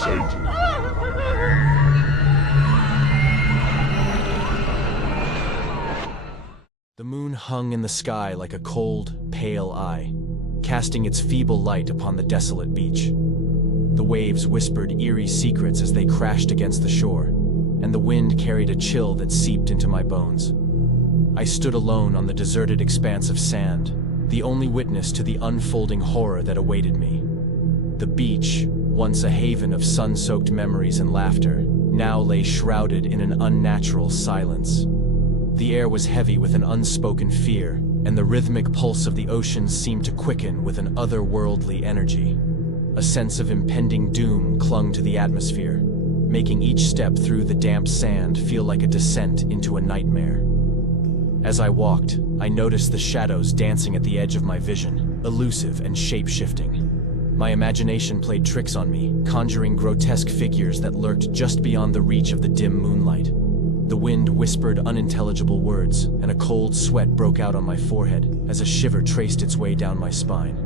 The moon hung in the sky like a cold, pale eye, casting its feeble light upon the desolate beach. The waves whispered eerie secrets as they crashed against the shore, and the wind carried a chill that seeped into my bones. I stood alone on the deserted expanse of sand, the only witness to the unfolding horror that awaited me. The beach, once a haven of sun-soaked memories and laughter, now lay shrouded in an unnatural silence. The air was heavy with an unspoken fear, and the rhythmic pulse of the ocean seemed to quicken with an otherworldly energy. A sense of impending doom clung to the atmosphere, making each step through the damp sand feel like a descent into a nightmare. As I walked, I noticed the shadows dancing at the edge of my vision, elusive and shape-shifting. My imagination played tricks on me, conjuring grotesque figures that lurked just beyond the reach of the dim moonlight. The wind whispered unintelligible words, and a cold sweat broke out on my forehead as a shiver traced its way down my spine.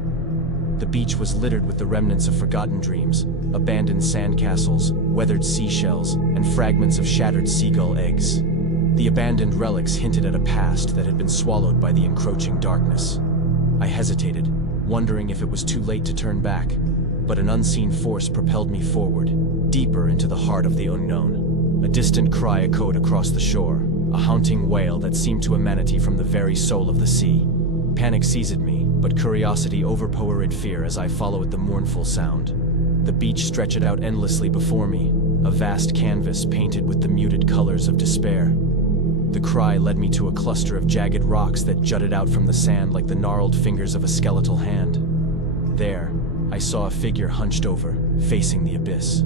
The beach was littered with the remnants of forgotten dreams, abandoned sandcastles, weathered seashells, and fragments of shattered seagull eggs. The abandoned relics hinted at a past that had been swallowed by the encroaching darkness. I hesitated, wondering if it was too late to turn back, but an unseen force propelled me forward, deeper into the heart of the unknown. A distant cry echoed across the shore, a haunting wail that seemed to emanate from the very soul of the sea. Panic seized me, but curiosity overpowered fear as I followed the mournful sound. The beach stretched out endlessly before me, a vast canvas painted with the muted colors of despair. The cry led me to a cluster of jagged rocks that jutted out from the sand like the gnarled fingers of a skeletal hand. There, I saw a figure hunched over, facing the abyss.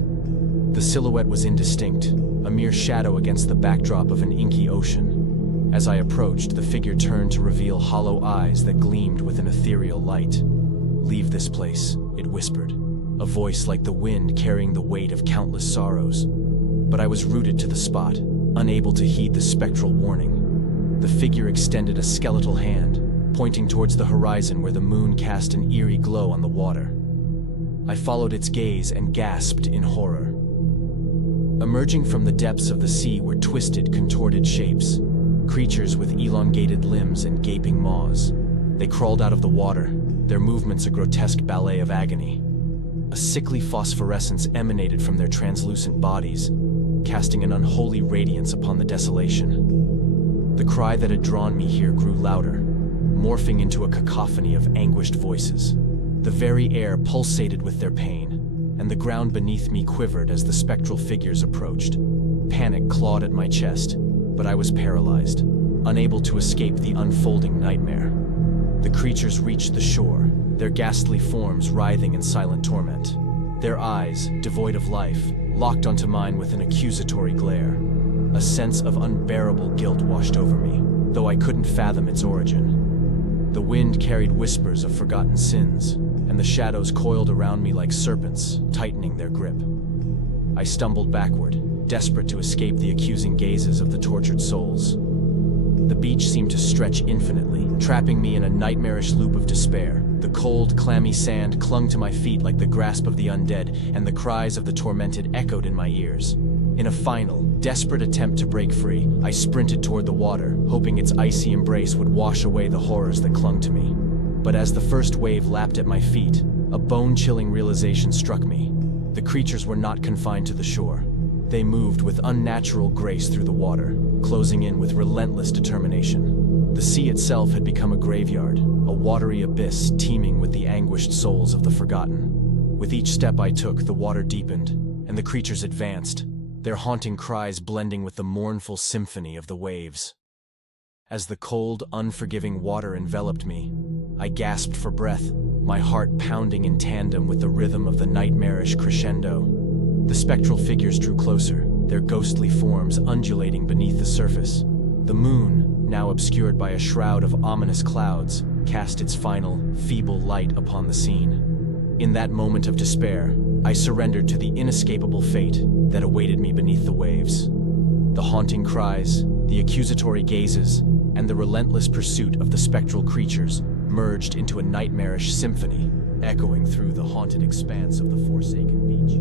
The silhouette was indistinct, a mere shadow against the backdrop of an inky ocean. As I approached, the figure turned to reveal hollow eyes that gleamed with an ethereal light. "Leave this place," it whispered, a voice like the wind carrying the weight of countless sorrows. But I was rooted to the spot, unable to heed the spectral warning. The figure extended a skeletal hand, pointing towards the horizon where the moon cast an eerie glow on the water. I followed its gaze and gasped in horror. Emerging from the depths of the sea were twisted, contorted shapes, creatures with elongated limbs and gaping maws. They crawled out of the water, their movements a grotesque ballet of agony. A sickly phosphorescence emanated from their translucent bodies, casting an unholy radiance upon the desolation. The cry that had drawn me here grew louder, morphing into a cacophony of anguished voices. The very air pulsated with their pain, and the ground beneath me quivered as the spectral figures approached. Panic clawed at my chest, but I was paralyzed, unable to escape the unfolding nightmare. The creatures reached the shore, their ghastly forms writhing in silent torment. Their eyes, devoid of life, locked onto mine with an accusatory glare. A sense of unbearable guilt washed over me, though I couldn't fathom its origin. The wind carried whispers of forgotten sins, and the shadows coiled around me like serpents, tightening their grip. I stumbled backward, desperate to escape the accusing gazes of the tortured souls. The beach seemed to stretch infinitely, trapping me in a nightmarish loop of despair. The cold, clammy sand clung to my feet like the grasp of the undead, and the cries of the tormented echoed in my ears. In a final, desperate attempt to break free, I sprinted toward the water, hoping its icy embrace would wash away the horrors that clung to me. But as the first wave lapped at my feet, a bone-chilling realization struck me. The creatures were not confined to the shore. They moved with unnatural grace through the water, closing in with relentless determination. The sea itself had become a graveyard, a watery abyss teeming with the anguished souls of the forgotten. With each step I took, the water deepened, and the creatures advanced, their haunting cries blending with the mournful symphony of the waves. As the cold, unforgiving water enveloped me, I gasped for breath, my heart pounding in tandem with the rhythm of the nightmarish crescendo. The spectral figures drew closer, their ghostly forms undulating beneath the surface. The moon, now obscured by a shroud of ominous clouds, cast its final, feeble light upon the scene. In that moment of despair, I surrendered to the inescapable fate that awaited me beneath the waves. The haunting cries, the accusatory gazes, and the relentless pursuit of the spectral creatures merged into a nightmarish symphony, echoing through the haunted expanse of the forsaken beach.